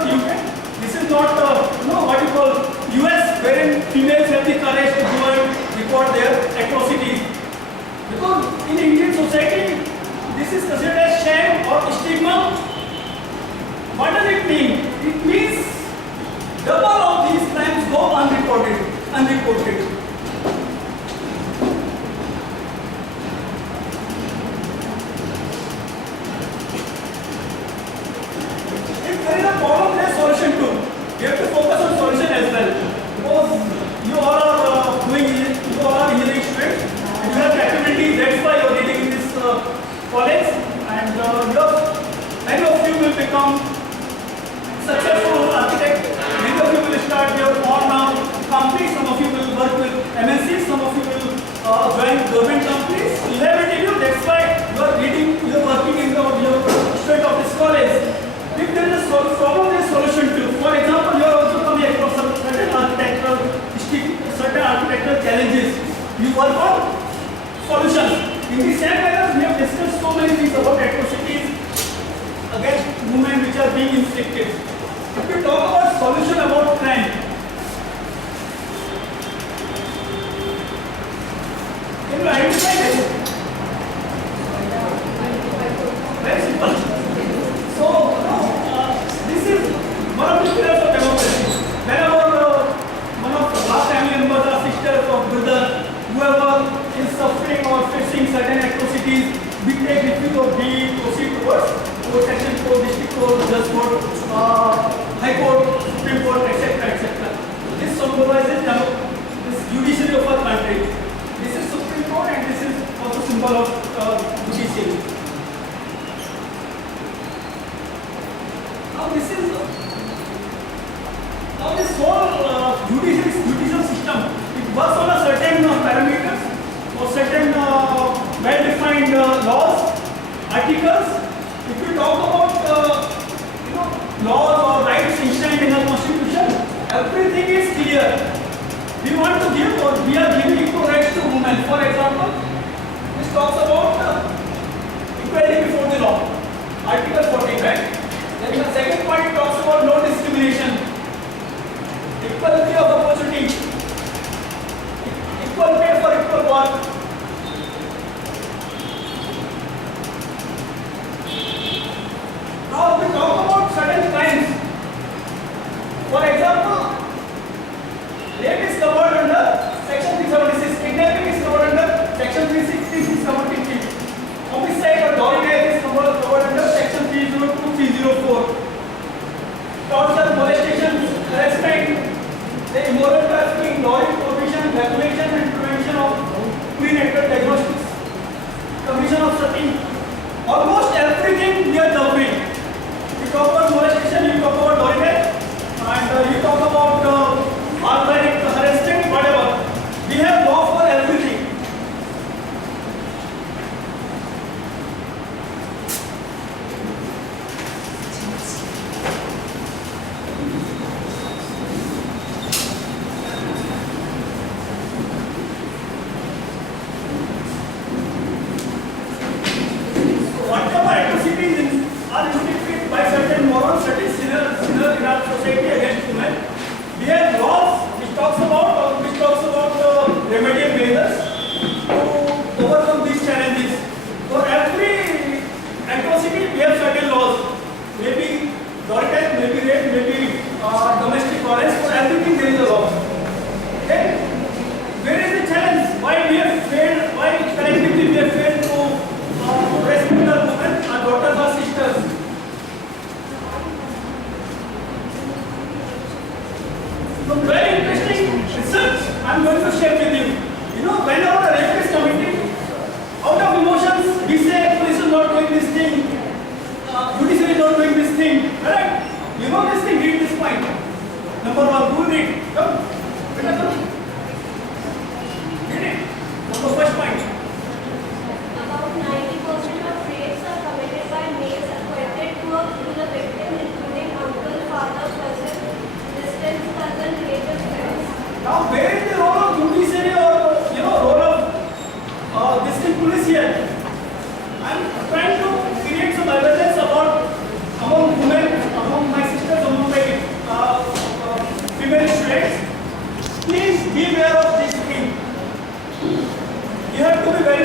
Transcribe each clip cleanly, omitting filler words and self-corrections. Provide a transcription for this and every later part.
not UK. This is not what you call US, wherein females have the courage to go and report their atrocities. Because in Indian society, this is considered as shame or stigma. What does it mean? It means double of these crimes go unreported. If there is a problem, there is solution too. You have to focus on solution as well. Because you all are engineering students, and you have capability. That's why you are getting in this college, and many of you will become successful architect. Many of you will start your own companies. Some of you will work with MNCs. Some of you will join government companies. You have it in you. That's why you are working in your student of this college. If there is a problem, there is a solution too. For example, you are also coming across certain architectural challenges. You work on solutions. In the same manner, we have discussed so many things about atrocities against women which are being inflicted. If we talk about solution about crime, can you identify this? Very simple. So, this is one of the pillars of democracy. Whenever one of our family members or sisters or brother, whoever is suffering or facing certain atrocities, we take refute or we proceed towards section court, district court, judge court, high court, supreme court, etc., etc. This symbolizes this judiciary of our country. This is supreme court, and this is also symbol of judiciary. Now this whole judicial system, it works on a certain parameters or certain well-defined laws, articles. If we talk about laws or rights enshrined in our constitution, everything is clear. We want to give, or we are giving equal rights to women. For example, this talks about equality before the law, Article 14, right? Then the second point, it talks about no discrimination, equality of opportunity, equal pay for equal work. Now we talk about certain crimes. For example, rape is covered under section 376, kidnapping is covered under section 360, 673, homicide or dowry rape is covered under section 302, 304, torture, molestation, harassment, the immoral trafficking, dowry prohibition, regulation and prevention of prenatal diagnostics, commission of certain, almost everything we are covering. You talk about molestation, you talk about dowry rape, and you talk about organic harassment, whatever. We have law for everything. Whatever atrocities are inflicted by certain morals, certain sinners in our society against women, we have laws which talks about remedial measures to overcome these challenges. For every atrocity, we have certain laws. Maybe torture, maybe rape, maybe domestic violence. For everything, there is a law. Okay? Where is the challenge? Why we have failed? Why collectively we have failed to respect our women, our daughters, our sisters?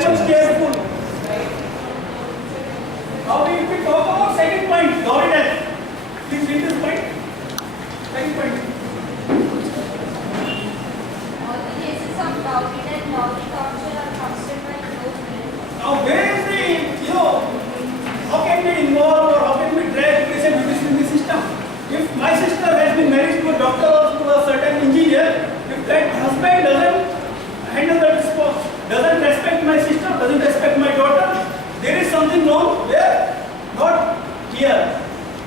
very much careful. Now if we talk about second point, governance. Please read this point. Second point. All the cases of doggy and doggy torture are considered by close relatives. Now where is the, how can we involve or how can we drag patient in the system? If my sister has been married to a doctor or to a certain engineer, if that husband doesn't handle that spouse, doesn't respect my sister, doesn't respect my daughter, there is something wrong there. Not here,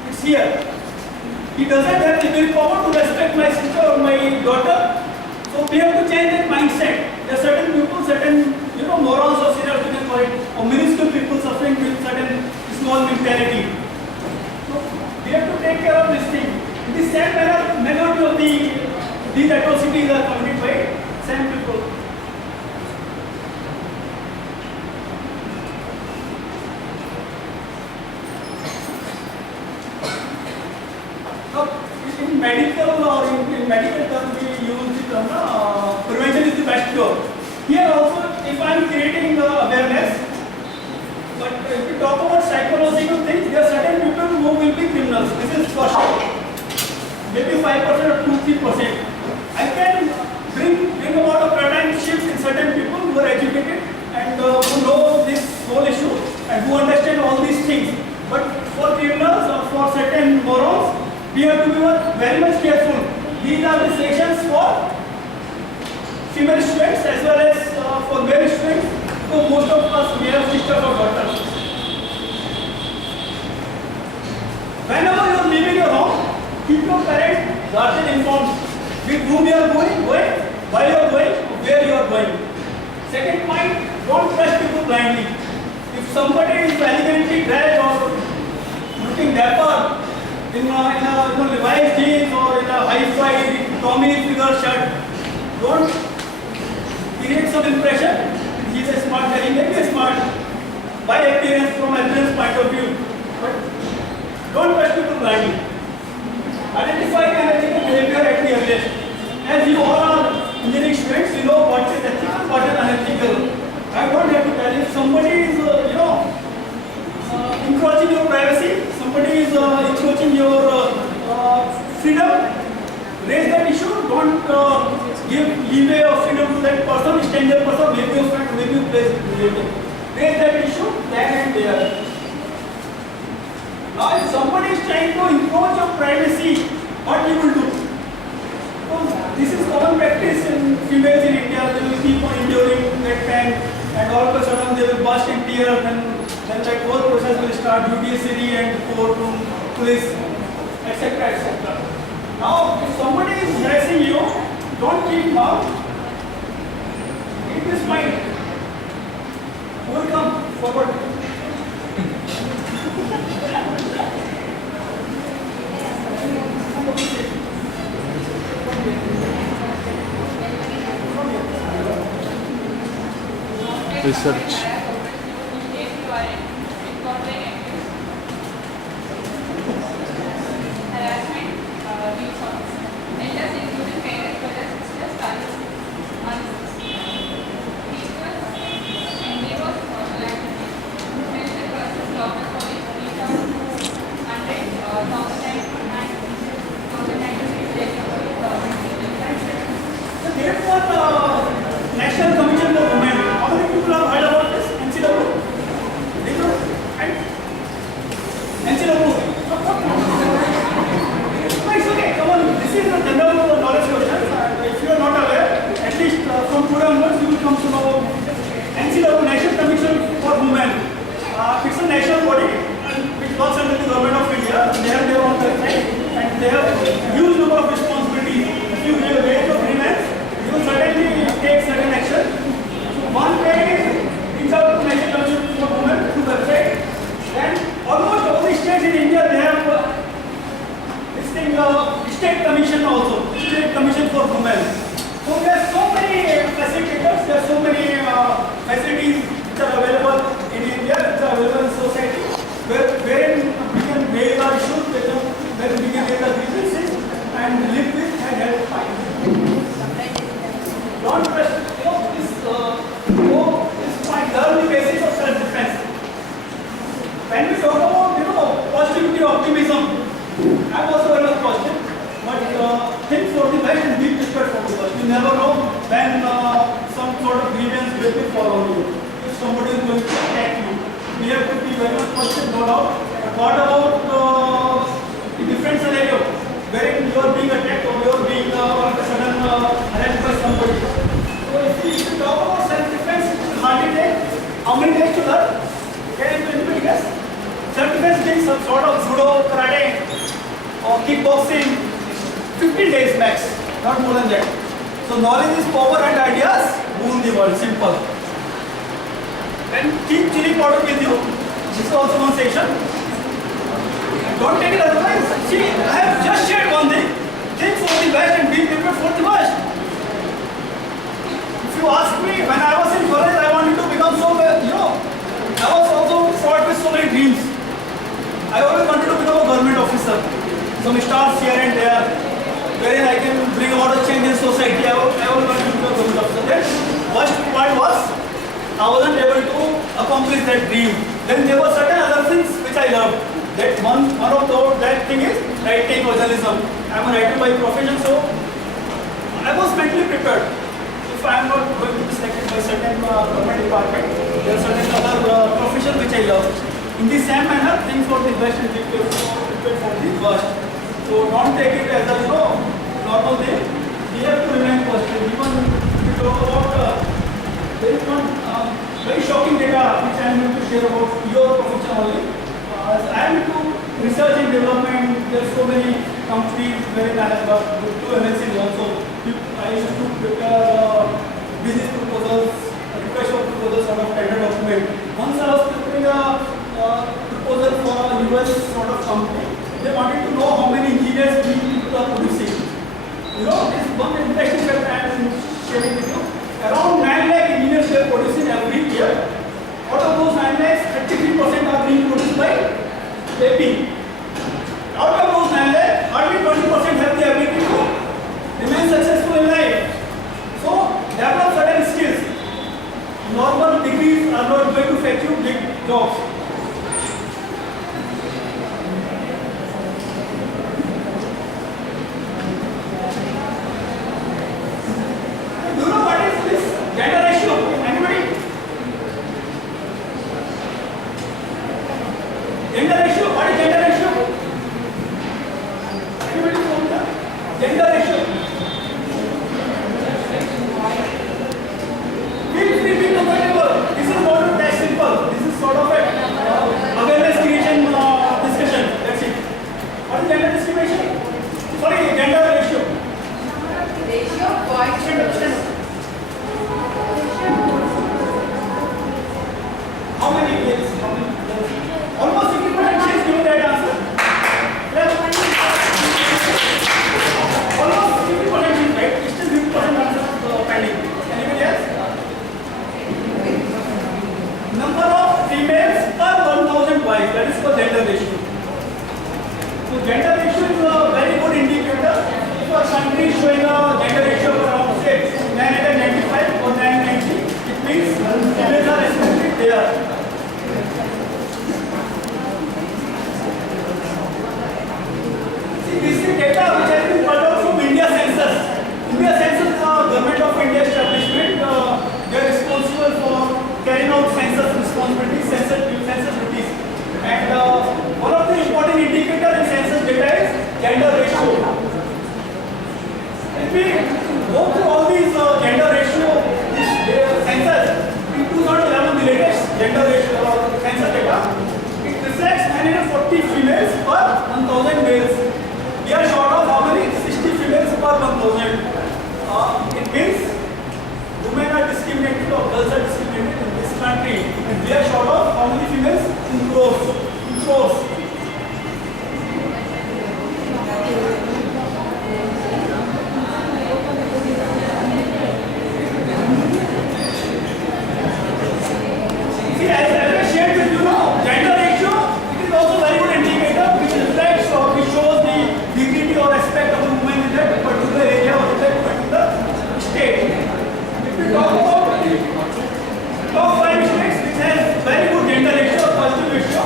it's here. He doesn't have the willpower to respect my sister or my daughter. So we have to change that mindset. There are certain people, certain morals or sinners, you can call it, or minuscule people suffering with certain small mentality. So we have to take care of this thing. In the same manner, majority of these atrocities are committed by same people. Now, in medical or in medical terms, we use the term prevention is the best cure. Here also, if I am creating awareness, but if we talk about psychological things, there are certain people who will be criminals. This is for sure. Maybe 5% or 2-3%. I can bring about a paradigm shift in certain people who are educated and who know this whole issue and who understand all these things. But for criminals or for certain morals, we have to be very much careful. These are the sections for female students as well as for male students. So most of us we have sisters or daughters. Whenever you are leaving your home, keep your parents, guardian informed with whom you are going, why you are going, where you are going. Second point, don't trust people blindly. If somebody is elegantly dressed or looking dapper in a Levi's jeans or in a high-fi Tommy figure shirt, don't create some impression. He is a smart guy, he may be smart by appearance, from appearance point of view, but don't trust people blindly. Identify analytical behavior at the earliest. As you all are engineering students, you know what is ethical, what is unethical. I don't have to tell you. If somebody is, encroaching your privacy, somebody is encroaching your freedom, raise that issue. Don't give leeway of freedom to that person, stranger person, maybe your friend, maybe your place relative. Raise that issue then and there. Now, if somebody is trying to encroach your privacy, what you will do? Because this is common practice in females in India. They will keep on enduring that pain, and all of a sudden they will burst in tears, and then that whole process will start, judiciary and courtroom, police, etc. etc. Now, if somebody is harassing you, don't keep mum. Keep this mind. Who will come forward? Research. National Commission for Women. How many people have heard about this? NCW? And never know when some sort of grievance will be followed you. If somebody is going to attack you, we have to be very much cautious, no doubt. But what about the different scenario wherein you are being attacked or you are being all of a sudden harassed by somebody? So if you talk about self-defense, it will hardly take how many days to learn? Can anybody guess? Self-defense means some sort of judo, karate, or kickboxing. 15 days max, not more than that. So knowledge is power and ideas rule the world. Simple. And keep chili powder with you. This is also one section. Don't take it otherwise. See, I have just shared one thing. Think for the best and be prepared for the worst. If you ask me, when I was in college, I wanted to become so well, I was also fraught with so many dreams. I always wanted to become a government officer. Some stars here and there, wherein I can bring about a change in society. I always wanted to become a government officer. Then, worst part was, I wasn't able to accomplish that dream. Then there were certain other things which I loved. That one of that thing is writing or journalism. I am a writer by profession, so I was mentally prepared. If I am not going to be selected by certain government department, there are certain other professions which I love. In the same manner, things for the best and prepared for the worst. So don't take it as a normal thing. We have to remain positive. Even if we talk about there is one very shocking data which I am going to share about your profession only. I am into research and development. There are so many companies wherein I have got two MNCs also. I used to prepare business proposals, request for proposals out of tender document. Once I was preparing a proposal for a US sort of company, they wanted to know how many engineers we are producing. This one interesting fact I am sharing with you. Around 9 lakh engineers we are producing every year. Out of those 9 lakhs, 33% are being produced by AP. Out of those 9 lakhs, hardly 20% have the ability to remain successful in life. So, develop certain skills. Normal degrees are not going to fetch you big jobs. Do you know what is this gender ratio? Anybody? Gender ratio? What is gender ratio? Anybody know that? Gender ratio. Feel free, be comfortable. This is not that simple. This is sort of a awareness creation discussion. That's it. What is gender discrimination? Sorry, gender ratio. Ratio point. Stand up. How many males? How many girls? Almost 50% she is giving that answer. Yes. Almost 50% she is right. Still 50% answer pending. Anybody else? Number of females per 1,000 boys. That is for gender ratio. So gender ratio is a very good indicator. If a country is showing a gender ratio of around say 995 or 990, it means females are especially there. This is data which has been pulled out from India Census. India Census is a government of India establishment. They are responsible for carrying out census responsibilities, census duties. And one of the important indicators in census data is gender ratio. If we go through all these gender ratio, this census, in 2011 the latest gender ratio census data, it reflects 940 females per 1,000 males. We are short of how many? 60 females per 1,000. It means women are discriminated or girls are discriminated in this country. And we are short of how many females? In crores. In crores. See, as I shared with you now, gender ratio, it is also very good indicator which reflects or which shows the dignity or respect of the woman in that particular area or in that particular state. If we talk about the top 5 states which has very good gender ratio or positive ratio,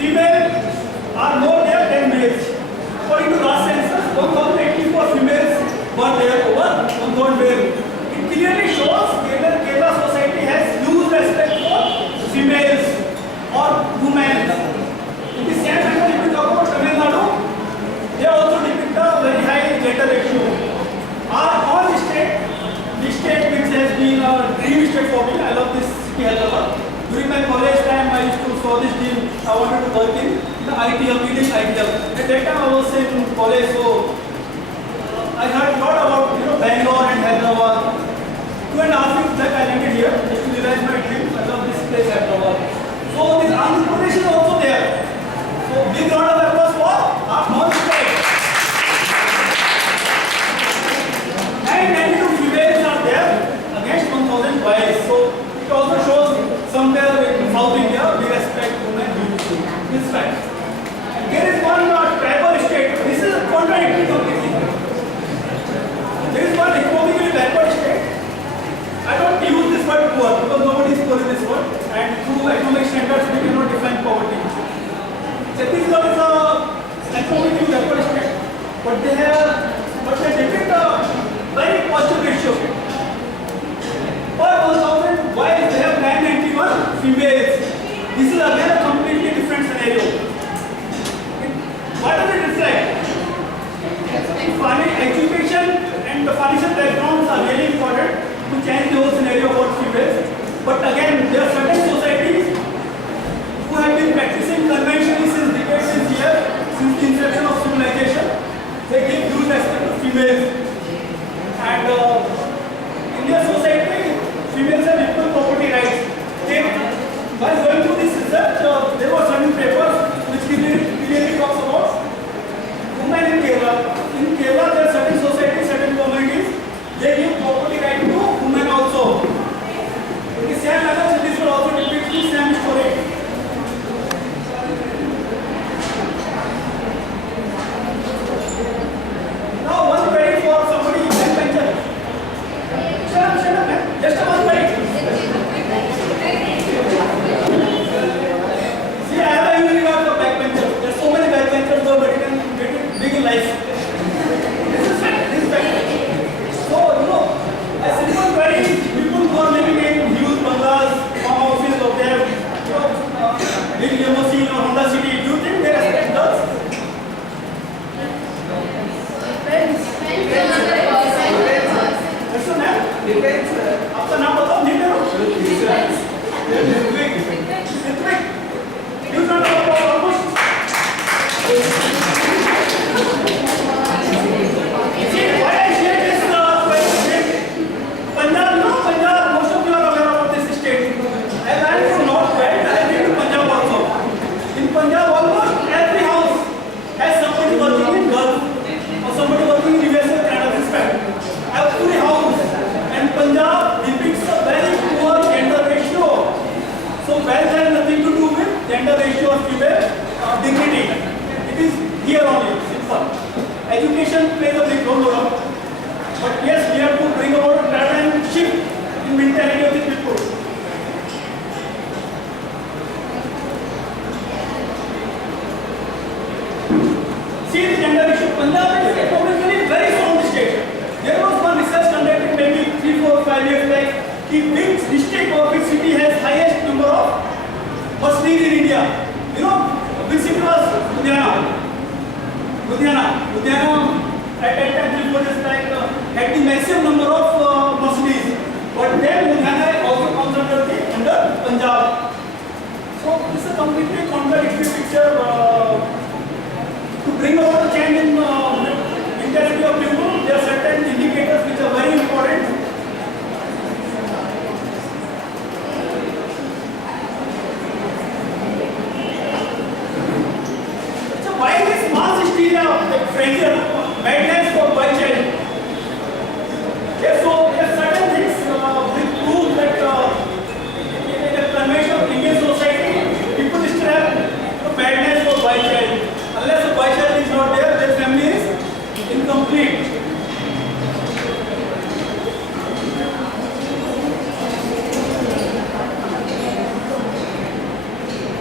females are more there than males. According to last census, 1,084 females were there over 1,000 males. It clearly shows Kerala society has huge respect for females or women. In the same manner, if you talk about Tamil Nadu, they also depict a very high gender ratio. Our own state, this state which has been a dream state for me, I love this city Hyderabad. During my college time, I used to saw this dream. I wanted to work in the ITL, leading ITL. At that time, I was in college, so I heard a lot about Bangalore and Hyderabad. 2.5 years back, I landed here just to realize my dream. I love this place, Hyderabad. So this Andhra Pradesh is also there. So big round of applause for our own state. And 92 females are there against 1,000 boys. So it also shows somewhere in South India we respect women. This fact. And there is one tribal state. This is contradictory completely. There is one economically backward state. I don't use this word poor because nobody is poor in this word. And through economic standards we cannot define poverty. Chhattisgarh is a economically backward state, but they depict a very positive ratio. Per 1,000 boys, they have 991 females. This is again a completely different scenario. What does it reflect? Education and the financial backgrounds are really important to change the whole scenario about females. But again, there are certain societies who have been practicing conventionally since decades, since the inception of civilization. They give huge respect to females. And in their society, females have equal property rights. While going through this research, there were certain papers which clearly talks about women in Kerala. In Kerala, there are certain societies, certain communities, they give property right to women also. In the same manner, this will also depict the same story. Now, one query for somebody in backbencher. Shut up, man. Just a one query. See, I have a huge regard for backbencher. There are so many backbenchers who are very big in life. This is fact. So, a simple query, people who are living in huge bungalows, farmhouses, or they have, big limousine or Honda City, do you think they respect girls? What's your name? आपका नाम बताओ नहीं करो Ritwik you don't know about almost see why I share this question Punjab most of you are aware about this state as I am from North West I live in Punjab also in Punjab almost every house has somebody working in Gulf or somebody working in US or Canada this fact every house and Punjab depicts a very poor gender ratio. So wealth has nothing to do with gender ratio or female dignity. It is here only, simple. Education plays a big role, but yes, we have to bring about a paradigm shift in mentality of the people. See the gender issue. Punjab is economically very strong state. There was one research conducted maybe 3, 4, 5 years back. Which district or which city has highest number of Muslims in India? Which city was Ludhiana? Ludhiana at that time 3, 4 years back had the maximum number of Muslims. But then Ludhiana also comes under Punjab. So this is a completely contradictory picture. To bring about a change in mentality of people, there are certain indicators which are very important. So why this mass hysteria, pressure, madness for boy child? Yes, so there are certain things which prove that in the convention of Indian society, people still have madness for boy child. Unless a boy child is not there, their family is incomplete.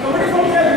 Somebody from here,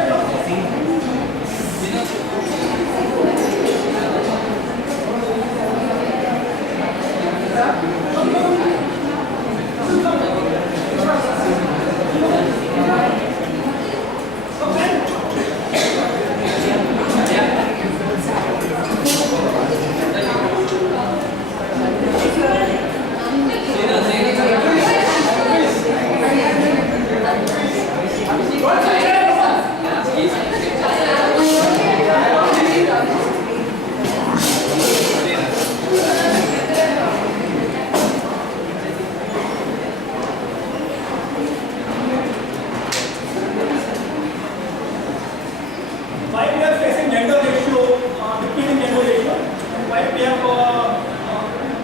why we are facing gender ratio, decreasing gender ratio, and why we have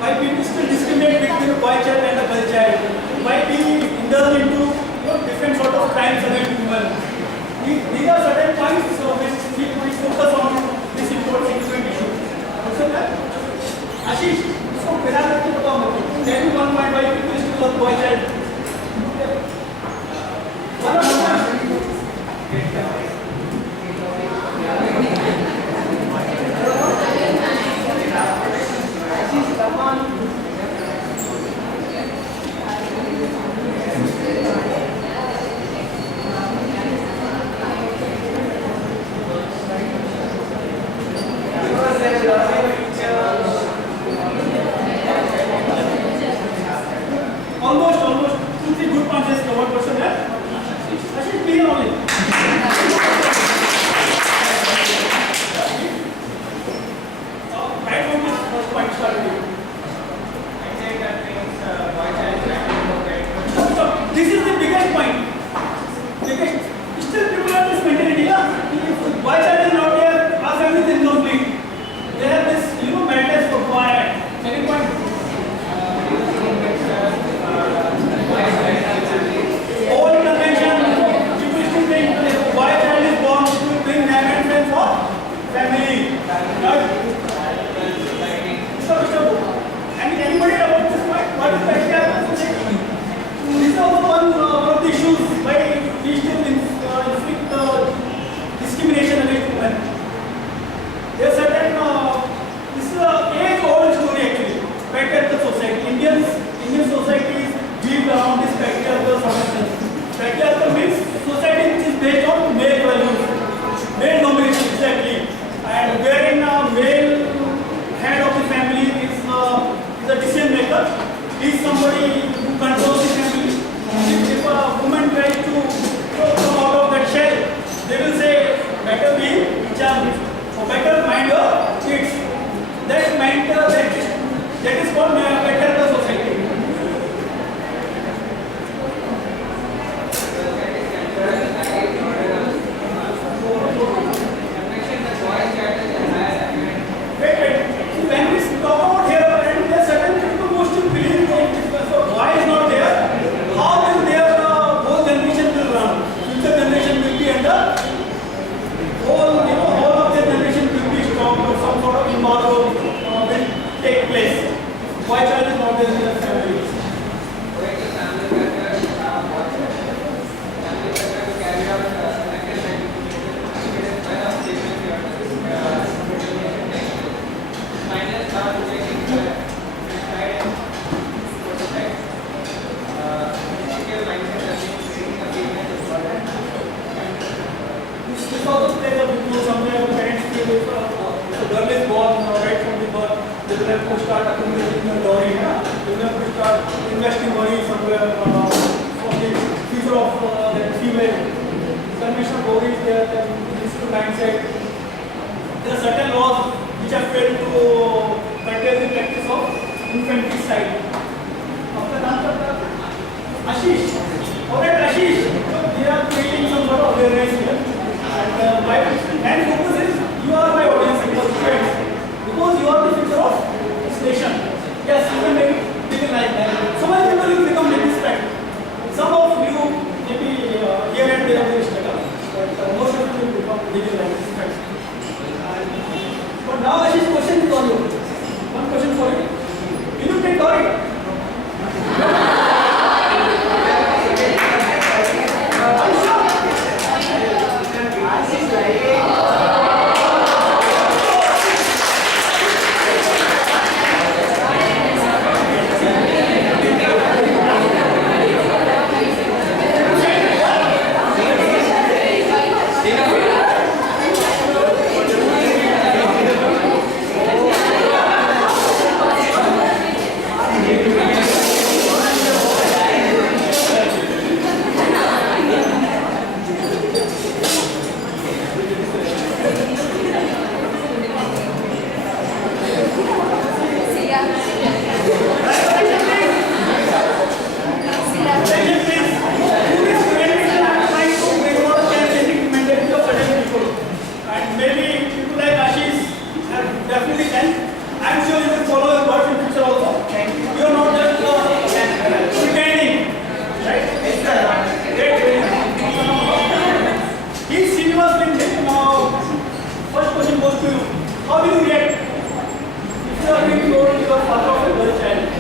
why people still discriminate between the boy child and the girl child, why we indulge into different sort of crimes against women. These are certain points which we focus on this important issue. Also that Ashish, इसको फिलहाल करके बताओ मुझे. Tell me one point why people still love boy child. Almost 2-3 good points is covered person there. Actually clear only. Right from this first point started. Stop. This is the biggest point. Still people have this mentality. If boy child is not there, our family is incomplete. They have this, madness for boy. Second point. All convention, people still think boy child is born to bring amendment for family. Right? So, anybody about this point? What is patriarchal society? This is also one of the issues why we still inflict discrimination against women. There are certain, this is an age-old story actually. Patriarchal society. Indian societies built around this patriarchal substance. Patriarchal means society which is based on male values, male domination exactly, and wherein male head of the family is a decision maker. He is somebody who controls the family. If a woman tries to come out of that shell, they will say better be charmed or better mind your kids. That is called patriarchal society. When we talk about here, and there are certain people who still believe that if a boy is not there, how will their whole generation will run? Future generation will be under whole of their generation will be stopped or some sort of embargo will take place. Boy child is not there in their family. This also plays a big role somewhere. Parents feel if a girl is born right from the birth, they will have to start accumulating a dowry. They will have to start investing money somewhere for the future of that female. Conventional dowries there, this is the mindset. There are certain laws which have failed to curtail the practice of infanticide. After that, Ashish. Alright, Ashish. We are creating some sort of awareness here. And my main focus is you are my audience friends. Because you are the future of this nation. Yes, you can make it big like that. So many people will become disrespect. Some of you maybe here and there will struggle. But most of you will become big like this. But now Ashish, question is on you. One question for you. Will you take dowry? First question goes to you. How will you react if you are being told you are father of a girl child?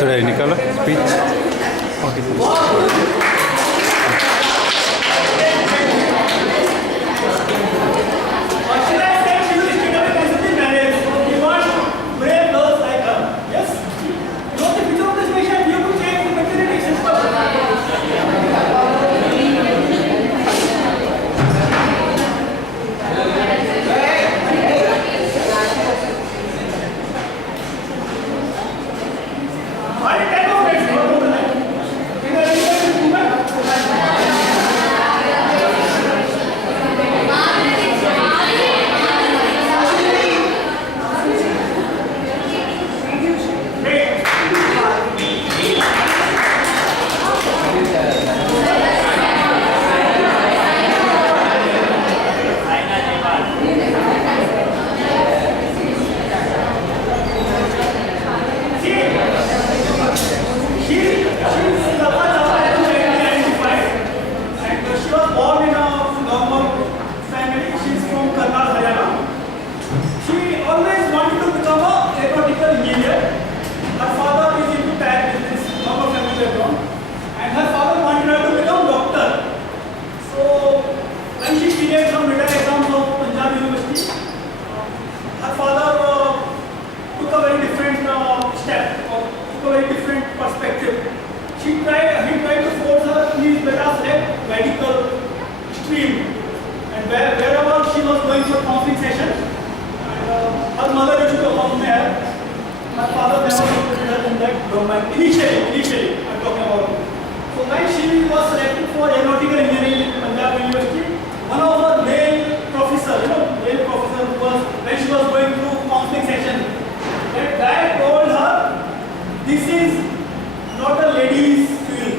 थोड़ा निकालो speech Initially, I'm talking about. So when she was selected for aeronautical engineering in Punjab University, one of her male professor who was, when she was going through counseling session, that guy told her, this is not a ladies field.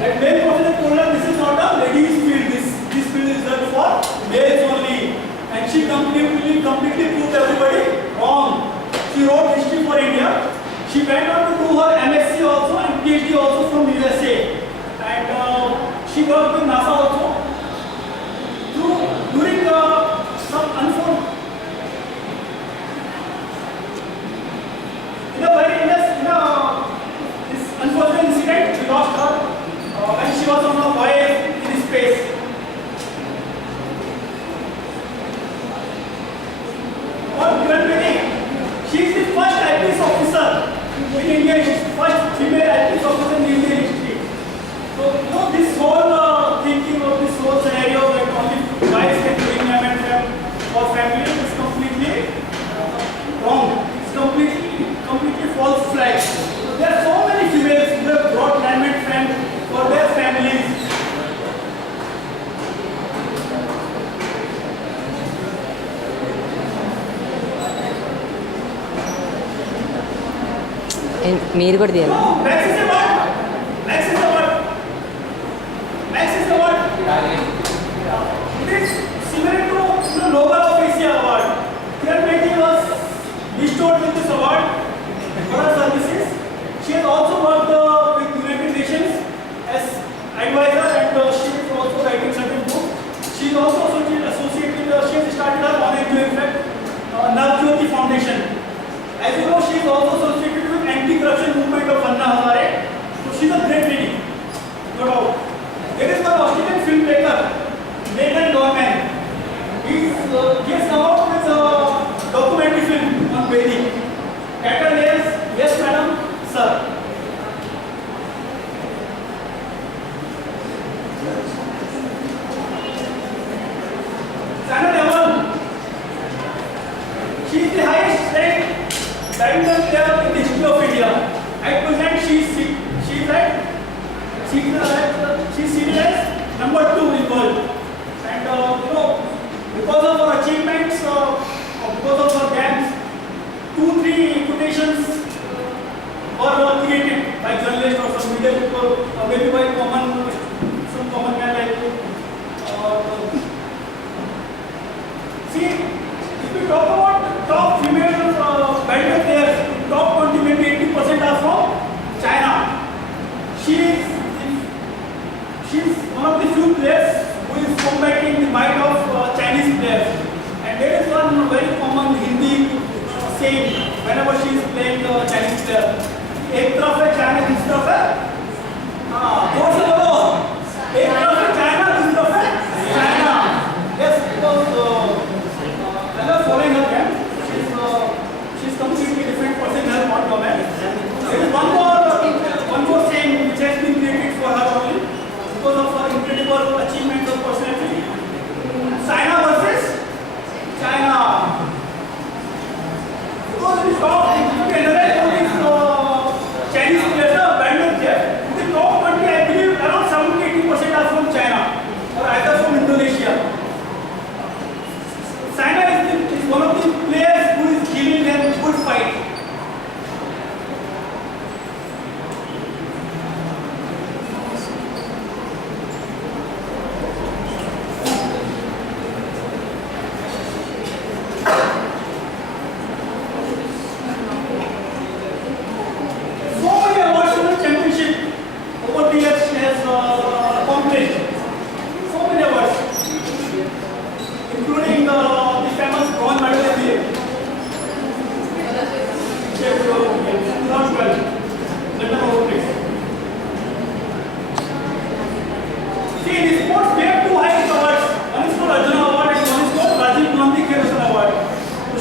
That male professor told her, this is not a ladies field. This field is done for males only. And she completely proved everybody wrong. She wrote history for India. She went on to do her MSc also and PhD also from USA. And she worked with NASA also. During some unfortunate, this unfortunate incident, we lost her when she was on her voyage in space. She is the first IPS officer in India. She is the first female IPS officer in Indian history. So, this whole thinking of this whole scenario that only guys can bring amendment for family is completely wrong. It's completely false flag. So, there are so many females who have brought amendment for their families. మీరు కూడా తీయాలి. Max is the word. It is similar to Nobel of Asia award. Kiran Bedi was bestowed with this award for her services. She has also worked with United Nations as advisor, and she is also writing certain books. She is also associated. She has started her own NGO, in fact, Navjyoti Foundation. As you know, she is also associated with anti-corruption movement of Anna Hazare. So she is a great lady, no doubt. There is one Australian filmmaker, Nathan Dorman. He has come out with a documentary film on bathing. Title is Yes Madam, Sir. She is the highest ranked badminton player in the history of India. At present, she is seated as number 2 in world. And because of her achievements, because of her games, 2-3 quotations were created by journalists or some media people, maybe by some common man like you. See, if we talk about top female badminton players, top 20, maybe 80% are from China. She is one of the few players who is combating the might of Chinese players. And there is one very common Hindi saying whenever she is playing Chinese player. एक तरफ है China, दूसरी तरफ है जोर से बोलो, एक तरफ है चाइना, दूसरी तरफ है China. Yes, because I was following her game. She's completely different person in her point of view. There is one more saying which has been created for her only because of her incredible achievements of personality. China versus China. Because we talk, you can analyze Chinese players, badminton players. In the top 20, I believe around 70-80% are from China or either from Indonesia. China is one of the players who is giving them good fight.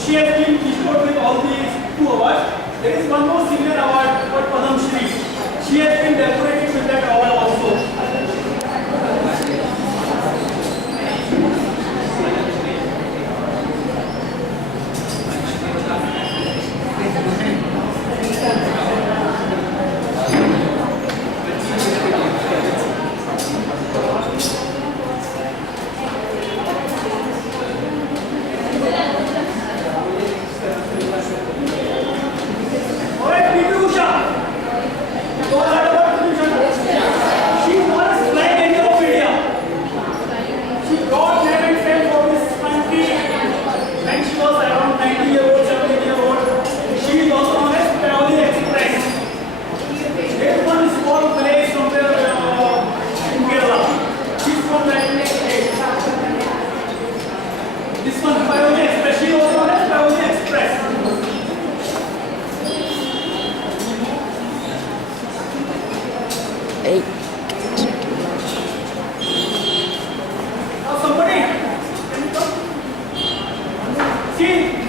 She has been bestowed with all these 2 awards. There is one more senior award called Padam Shri. She has been decorated with that award also.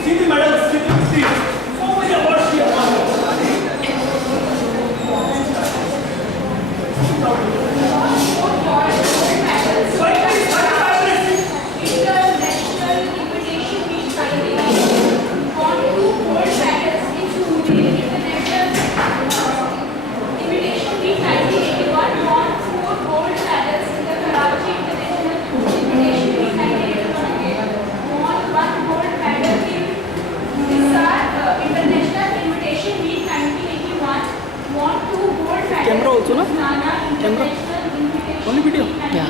See the medals, see the victories. So many awards she has won. International invitation meet finally won 2 gold medals in shooting. International invitation meet 1981 won 4 gold medals in the Karachi International Invitation meet 1981 won 1 gold medal in International Invitation meet 1981 won 2 gold medals. Camera also, no? Camera? Only video? Yeah.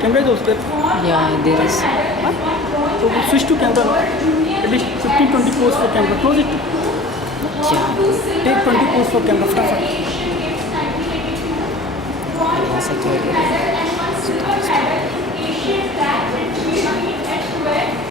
Camera is also there. Yeah, there is. So we switch to camera. At least 15-20 pose for camera. Close it. Yeah. Take 20 pose for camera. Fast. Won 2 gold medal and 1 silver medal in Asian track and field